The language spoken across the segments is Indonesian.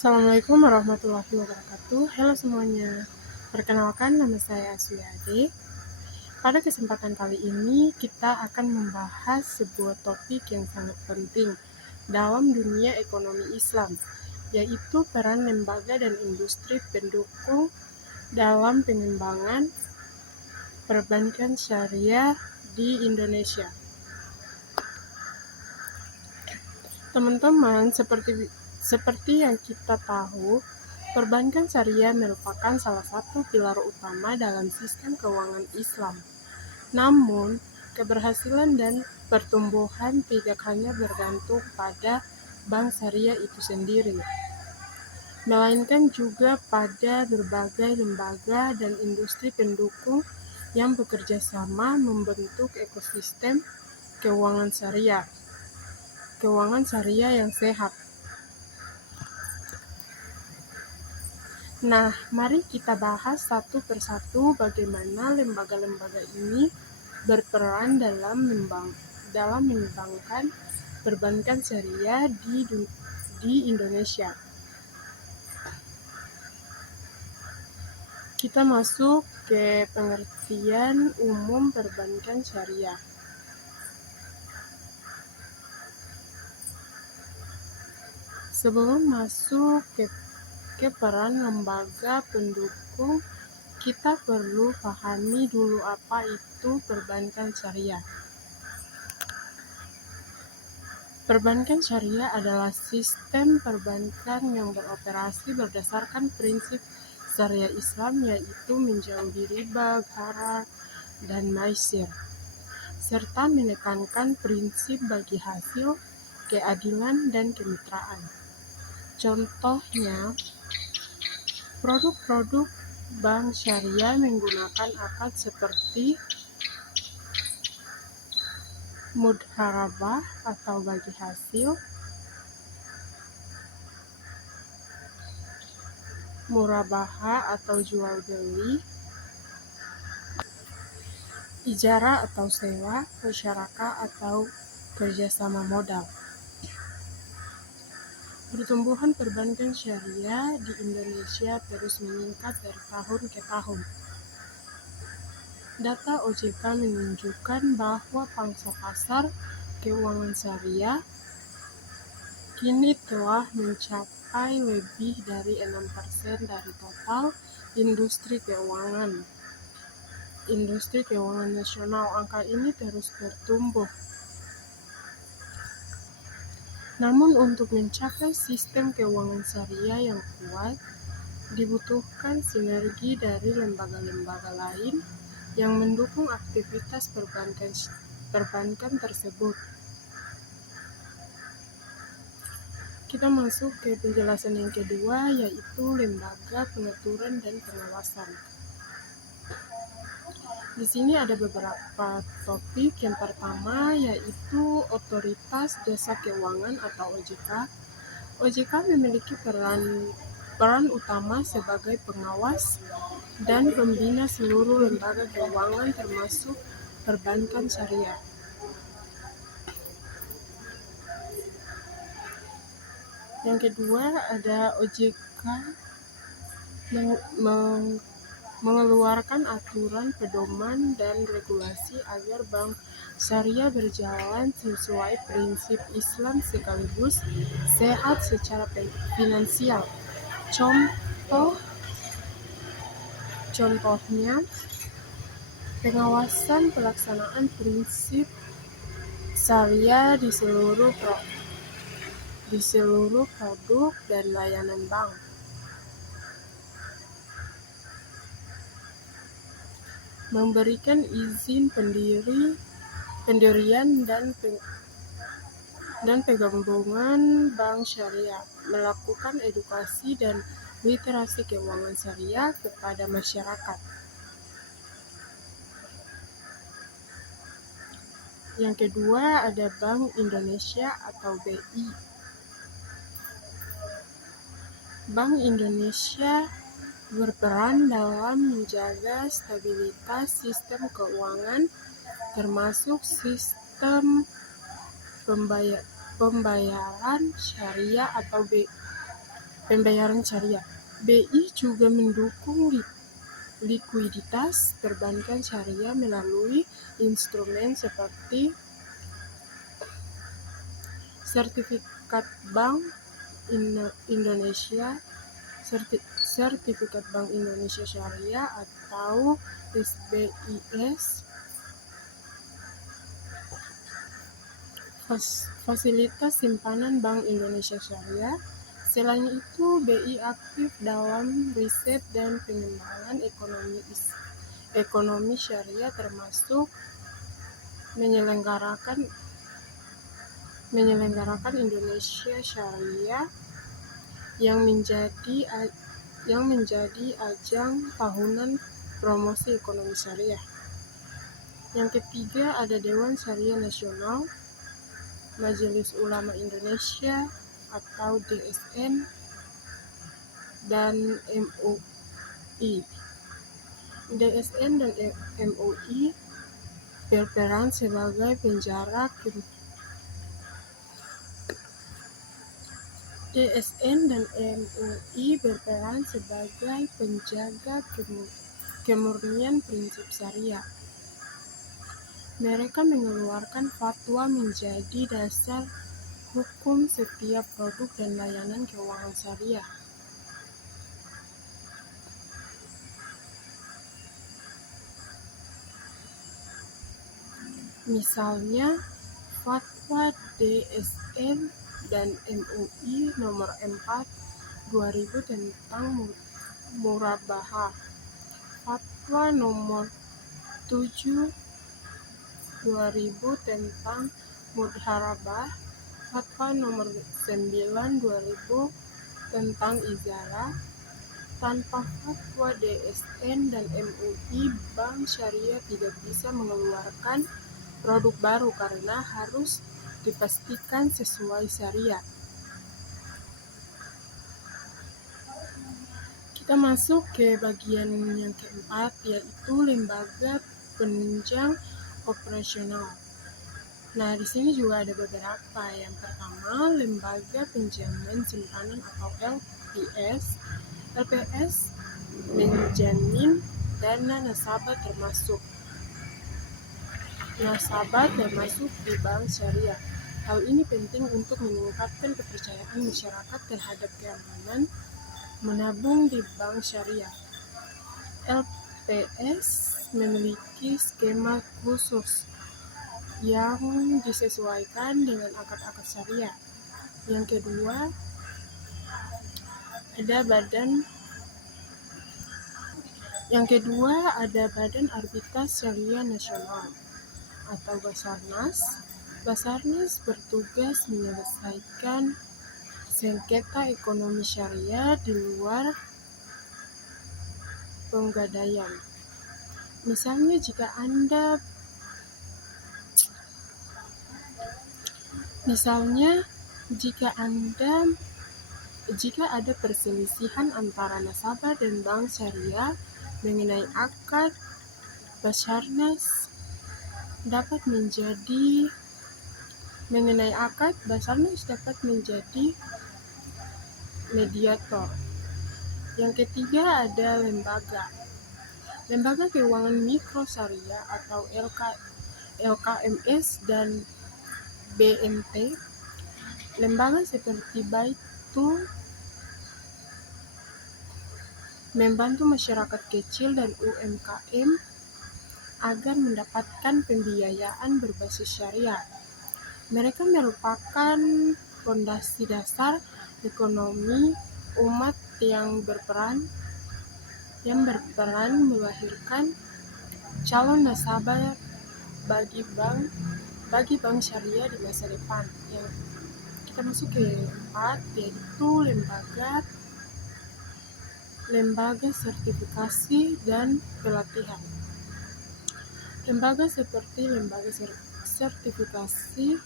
Assalamualaikum warahmatullahi wabarakatuh. Halo semuanya. Perkenalkan, nama saya Aswiyade. Pada kesempatan kali ini kita akan membahas sebuah topik yang sangat penting dalam dunia ekonomi Islam, yaitu peran lembaga dan industri pendukung dalam pengembangan perbankan syariah di Indonesia. Teman-teman, seperti yang kita tahu, perbankan syariah merupakan salah satu pilar utama dalam sistem keuangan Islam. Namun, keberhasilan dan pertumbuhan tidak hanya bergantung pada bank syariah itu sendiri, melainkan juga pada berbagai lembaga dan industri pendukung yang bekerja sama membentuk ekosistem keuangan syariah yang sehat. Nah, mari kita bahas satu persatu bagaimana lembaga-lembaga ini berperan dalam mengembangkan perbankan syariah di Indonesia. Kita masuk ke pengertian umum perbankan syariah. Sebelum masuk ke peran lembaga pendukung, kita perlu pahami dulu apa itu perbankan syariah. Perbankan syariah adalah sistem perbankan yang beroperasi berdasarkan prinsip syariah Islam, yaitu menjauhi riba, gharar, dan maisir, serta menekankan prinsip bagi hasil, keadilan, dan kemitraan. Contohnya, produk-produk bank syariah menggunakan akad seperti mudharabah atau bagi hasil, murabaha atau jual beli, ijarah atau sewa, musyarakah atau kerjasama modal. Pertumbuhan perbankan syariah di Indonesia terus meningkat dari tahun ke tahun. Data OJK menunjukkan bahwa pangsa pasar keuangan syariah kini telah mencapai lebih dari 6% dari total industri keuangan nasional. Angka ini terus bertumbuh. Namun untuk mencapai sistem keuangan syariah yang kuat, dibutuhkan sinergi dari lembaga-lembaga lain yang mendukung aktivitas perbankan tersebut. Kita masuk ke penjelasan yang kedua, yaitu lembaga pengaturan dan pengawasan. Di sini ada beberapa topik. Yang pertama yaitu Otoritas Jasa Keuangan atau OJK. OJK memiliki peran utama sebagai pengawas dan pembina seluruh lembaga keuangan termasuk perbankan syariah. Yang kedua ada OJK mengeluarkan aturan, pedoman, dan regulasi agar bank syariah berjalan sesuai prinsip Islam sekaligus sehat secara finansial. Contohnya, pengawasan pelaksanaan prinsip syariah di seluruh produk dan layanan bank. Memberikan izin pendirian dan penggabungan bank syariah, melakukan edukasi dan literasi keuangan syariah kepada masyarakat. Yang kedua ada Bank Indonesia atau BI. Bank Indonesia berperan dalam menjaga stabilitas sistem keuangan, termasuk sistem pembayaran syariah atau pembayaran syariah. BI juga mendukung likuiditas perbankan syariah melalui instrumen seperti sertifikat Bank Indonesia, sertifikat Bank Indonesia Syariah atau SBIS, fasilitas simpanan Bank Indonesia Syariah. Selain itu, BI aktif dalam riset dan pengembangan ekonomi syariah, termasuk menyelenggarakan Indonesia Syariah yang menjadi ajang tahunan promosi ekonomi syariah. Yang ketiga ada Dewan Syariah Nasional, Majelis Ulama Indonesia atau DSN, dan MUI. DSN dan MUI berperan sebagai penjaga kemurnian prinsip syariah. Mereka mengeluarkan fatwa menjadi dasar hukum setiap produk dan layanan keuangan syariah. Misalnya, fatwa DSN dan MUI nomor 4 2000 tentang murabahah, fatwa nomor 7 2000 tentang mudharabah, fatwa nomor 9 2000 tentang ijarah. Tanpa fatwa DSN dan MUI, Bank Syariah tidak bisa mengeluarkan produk baru karena harus dipastikan sesuai syariat. Kita masuk ke bagian yang keempat, yaitu lembaga penunjang operasional. Nah, di sini juga ada beberapa. Yang pertama, lembaga penjamin simpanan atau LPS. LPS menjamin dana nasabah termasuk di bank syariah. Hal ini penting untuk meningkatkan kepercayaan masyarakat terhadap keamanan menabung di bank syariah. LPS memiliki skema khusus yang disesuaikan dengan akad-akad syariah. Yang kedua, ada Badan Arbitrase Syariah Nasional atau Basarnas. Basarnas bertugas menyelesaikan sengketa ekonomi syariah di luar penggadaian. Misalnya, jika ada perselisihan antara nasabah dan bank syariah mengenai akad, Basarnas dapat menjadi mediator. Yang ketiga ada lembaga keuangan mikro syariah atau LKMS dan BMT. Lembaga seperti Baitul membantu masyarakat kecil dan UMKM agar mendapatkan pembiayaan berbasis syariah. Mereka merupakan fondasi dasar ekonomi umat yang berperan melahirkan calon nasabah bagi bank syariah di masa depan. Yang kita masuk ke 4, yaitu lembaga sertifikasi dan pelatihan. Lembaga seperti lembaga sertifikasi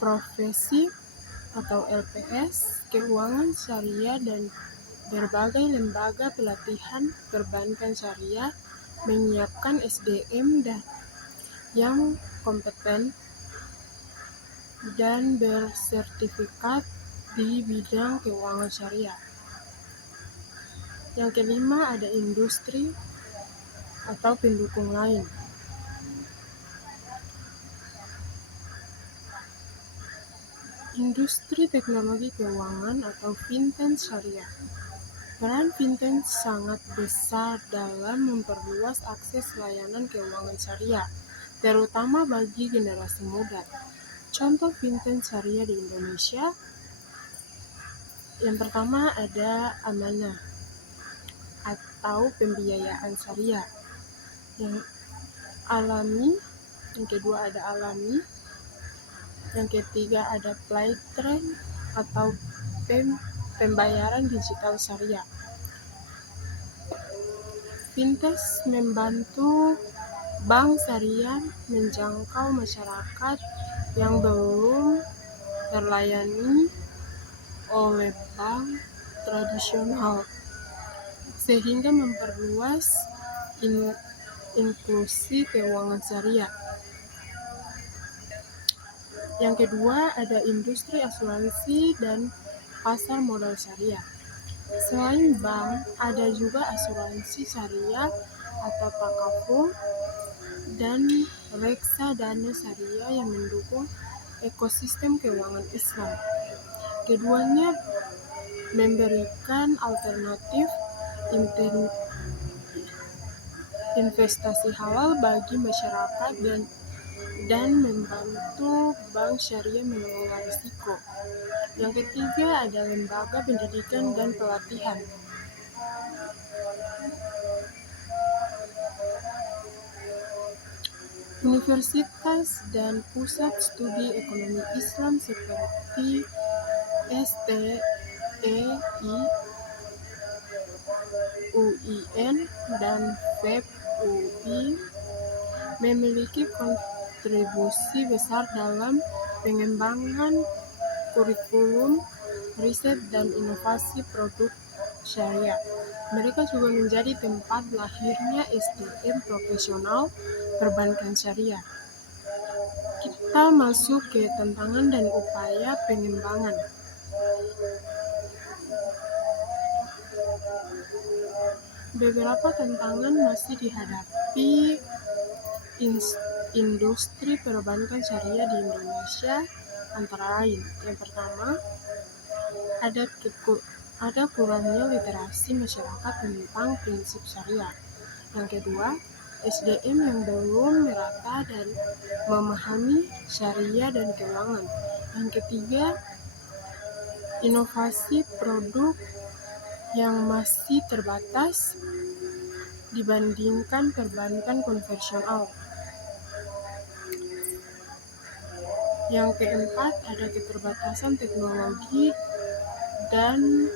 profesi atau LPS, keuangan syariah, dan berbagai lembaga pelatihan perbankan syariah menyiapkan SDM yang kompeten dan bersertifikat di bidang keuangan syariah. Yang kelima ada industri atau pendukung lain. Industri teknologi keuangan atau fintech syariah. Peran fintech sangat besar dalam memperluas akses layanan keuangan syariah, terutama bagi generasi muda. Contoh fintech syariah di Indonesia, yang pertama ada Amanah atau pembiayaan syariah. Yang kedua ada Alami. Yang ketiga ada Playtrend atau pembayaran digital syariah. Fintech membantu bank syariah menjangkau masyarakat yang belum terlayani oleh bank tradisional, sehingga memperluas inklusi keuangan syariah. Yang kedua ada industri asuransi dan pasar modal syariah. Selain bank, ada juga asuransi syariah atau takaful dan reksadana syariah yang mendukung ekosistem keuangan Islam. Keduanya memberikan alternatif investasi halal bagi masyarakat dan membantu bank syariah mengelola risiko. Yang ketiga ada lembaga pendidikan dan pelatihan. Universitas dan pusat studi ekonomi Islam seperti STEI, UIN, dan FEB UI memiliki kontribusi besar dalam pengembangan kurikulum, riset, dan inovasi produk syariah. Mereka juga menjadi tempat lahirnya SDM profesional perbankan syariah. Kita masuk ke tantangan dan upaya pengembangan. Beberapa tantangan masih dihadapi industri perbankan syariah di Indonesia, antara lain. Yang pertama, ada kurangnya literasi masyarakat tentang prinsip syariah. Yang kedua, SDM yang belum merata dan memahami syariah dan keuangan. Yang ketiga, inovasi produk yang masih terbatas dibandingkan perbankan konvensional. Yang keempat, ada keterbatasan teknologi dan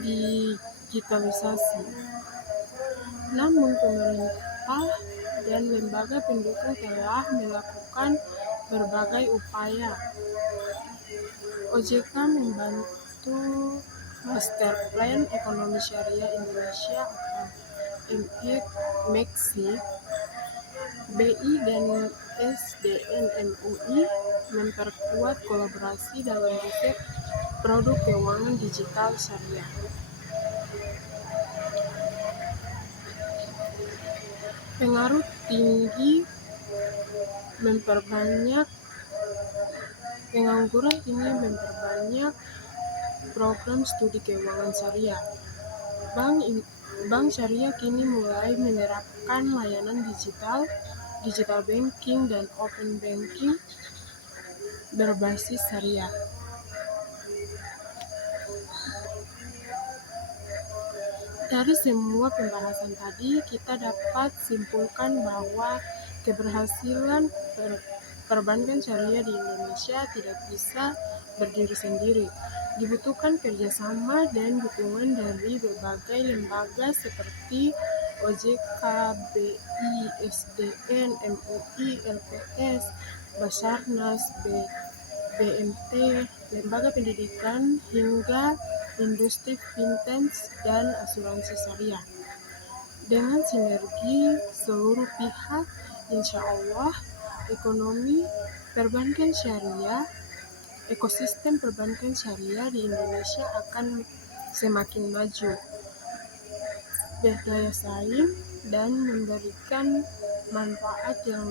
digitalisasi. Namun pemerintah dan lembaga pendukung telah melakukan berbagai upaya. OJK membantu Master Plan Ekonomi Syariah Indonesia atau MEXI, BI dan SDN MUI memperkuat kolaborasi dalam riset produk keuangan digital syariah. Pengaruh tinggi pengangguran tinggi memperbanyak program studi keuangan syariah. Bank syariah kini mulai menerapkan layanan digital banking, dan open banking berbasis syariah. Dari semua pembahasan tadi, kita dapat simpulkan bahwa keberhasilan perbankan syariah di Indonesia tidak bisa berdiri sendiri. Dibutuhkan kerjasama dan dukungan dari berbagai lembaga seperti OJK, BI, SDN, MUI, LPS, Basarnas, BMT, lembaga pendidikan, hingga industri fintech dan asuransi syariah. Dengan sinergi seluruh pihak, insya Allah ekonomi perbankan syariah ekosistem perbankan syariah di Indonesia akan semakin maju, berdaya saing, dan memberikan manfaat yang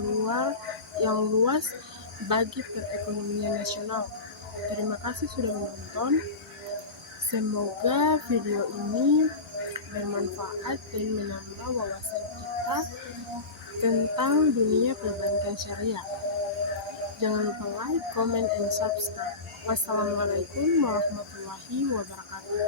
luas bagi perekonomian nasional. Terima kasih sudah menonton. Semoga video ini bermanfaat dan menambah wawasan kita tentang dunia perbankan syariah. Jangan lupa like, comment, and subscribe. Wassalamualaikum warahmatullahi wabarakatuh.